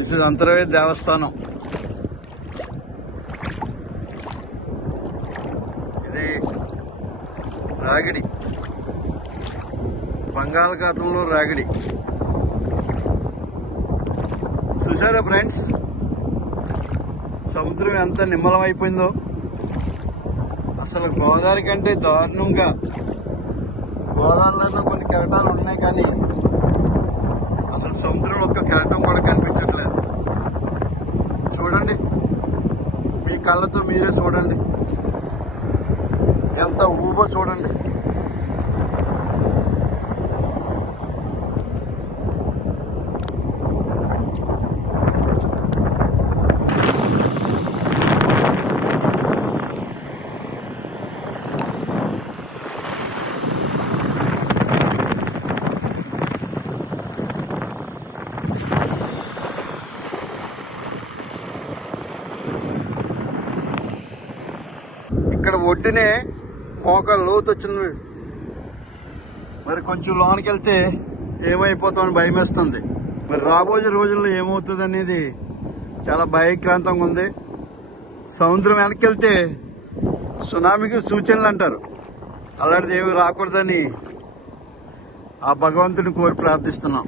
This is Antarvedi దేవస్థానం ఇది రాగిడి. బంగాళాఖాతంలో రాగిడి. చూసారా ఫ్రెండ్స్ సముద్రం ఎంత నిమ్మలం అయిపోయిందో అసలు గోదావరి కంటే దారుణంగా. గోదావరిలో కొన్ని కెరటాలు ఉన్నాయి కానీ అసలు సముద్రంలో ఒక్క కెరటం కూడా కనిపించట్లేదు. చూడండి. మీ కళ్ళతో మీరే చూడండి. ఎంత ఊబో చూడండి. ఒడ్డునే ఒక లోతు వచ్చింది మరి కొంచెం లోనికి వెళ్తే ఏమైపోతామని భయం వేస్తుంది మరి రాబోయే రోజుల్లో ఏమవుతుంది అనేది చాలా భయక్రాంతంగా ఉంది. సముద్రం వెనక్కి వెళ్తే సునామీకి సూచనలు అంటారు. అలాంటిది ఏమి రాకూడదని ఆ భగవంతుని కోరి ప్రార్థిస్తున్నాం.